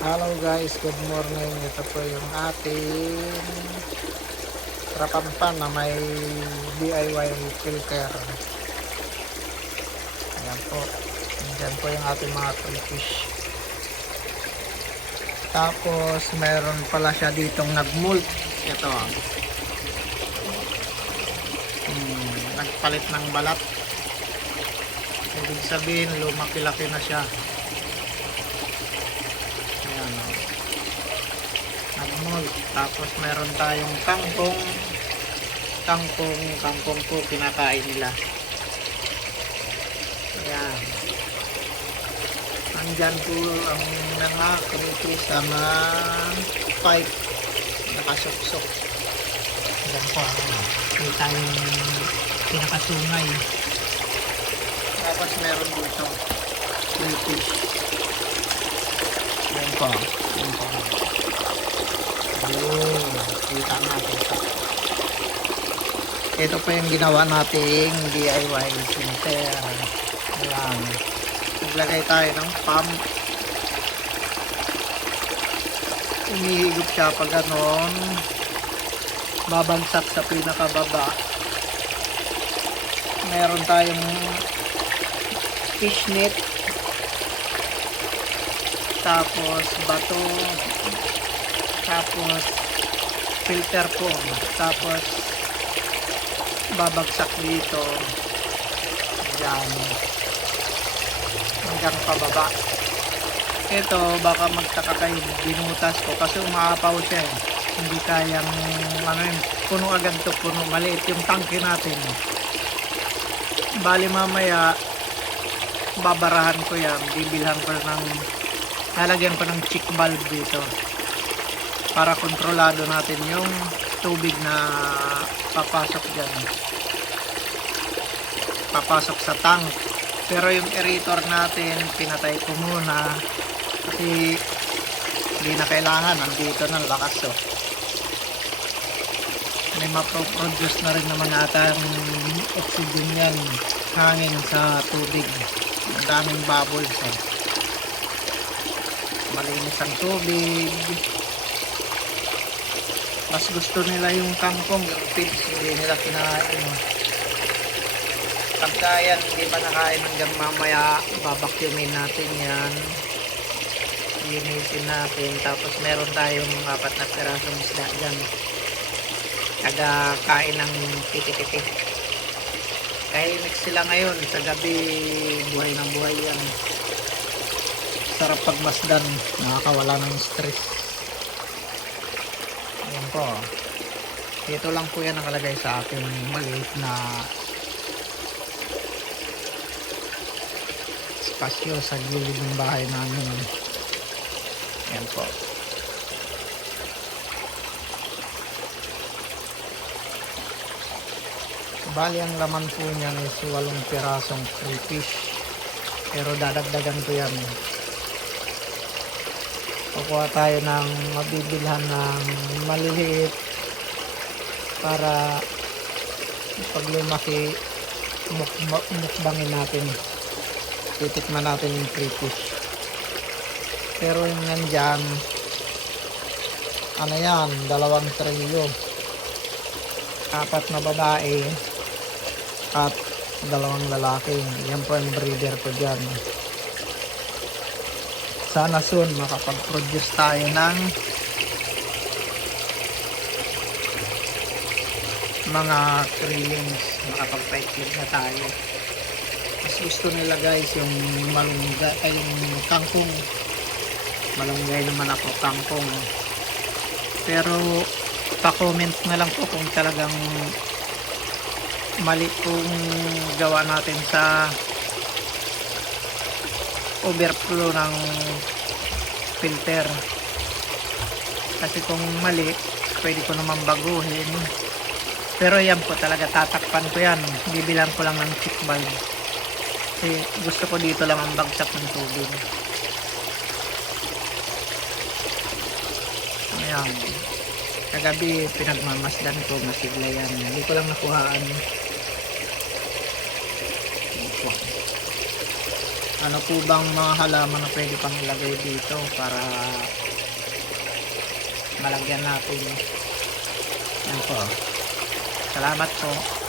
Hello guys, good morning. Ito po yung ating trapampan na may DIY filter. Ayan po. Ayan po yung ating mga crayfish. Tapos meron pala siya ditong nagmult. Ito. Hmm, nagpalit ng balat. Ibig sabihin lumaki-laki na siya. Ayan o. Nagmult. Tapos meron tayong kangkong. Kangkong, kangkong po kinakain nila. Ayan. Nandyan po ang mga kumiti sa mga pipe. Nakasuksok. Ayan po. ah. Kita yung pinakasungay. Tapos meron dito. Crayfish. Ayan po. Ayan po. Ayun. Kita natin ito. Ito po yung ginawa nating DIY filter. Ayan. Naglagay tayo ng pump. Umihigop siya pag ganon. Babagsak sa pinakababa. Meron tayong fishnet tapos bato tapos filter po. Tapos babagsak dito. Yan. Hanggang pababa. Ito baka magtaka kayo binutas ko. Kasi umaapaw siya eh. hindi kayang ano yun puno agad to puno maliit yung tangke natin. Bali mamaya babarahan ko yan. Bibilhan ko ng lalagyan ko ng chick valve dito para kontrolado natin yung tubig na papasok dyan. Papasok sa tank. Pero yung aerator natin pinatay ko muna. Kasi hindi na kailangan. Nandito ng lakas oh. may maproproduce na rin naman ata ang oxygen yan hangin sa tubig. Ang daming bubbles eh. malinis ang tubig mas gusto nila yung kangkong yung pigs hindi nila kinain pagka yan hindi pa nakain hanggang mamaya babacuumin natin yan linisin natin tapos meron tayong apat na pirasong isda dyan nagakain ng piti-piti Tahimik sila ngayon. Sa gabi, buhay ng buhay yan. Sarap pagmasdan. Nakakawala ng stress. Po. Dito lang po yan nakalagay sa ating maliit na spasyo sa gilid ng bahay namin. Ayan po. Bali ang laman po niyan is walong pirasong crayfish. Pero dadagdagan ko yan. Kukuha tayo ng mabibilhan ng maliliit para pag lumaki muk mukbangin natin. Titikman natin yung crayfish. Pero yung nandyan, ano yan, dalawang trilyo. Apat na babae, at dalawang lalaki. Yan po yung breeder ko dyan. Sana soon makapag-produce tayo ng mga krillings. Makapag-paitlog na tayo. Mas gusto nila guys yung malunggay, ay yung kangkong. Malunggay naman ako, kangkong. Pero pa-comment na lang po kung talagang mali pong gawa natin sa overflow ng filter. Kasi kung mali pwede ko naman baguhin. Pero yan po talaga tatakpan ko yan. Bibilang ko lang ng chick valve kasi gusto ko dito lang ang bagsak ng tubig. Ayan. Kagabi pinagmamasdan ko masigla yan. Hindi ko lang nakuhaan ano po bang mga halaman na pwede pang ilagay dito para malagyan natin? Yan po. Salamat po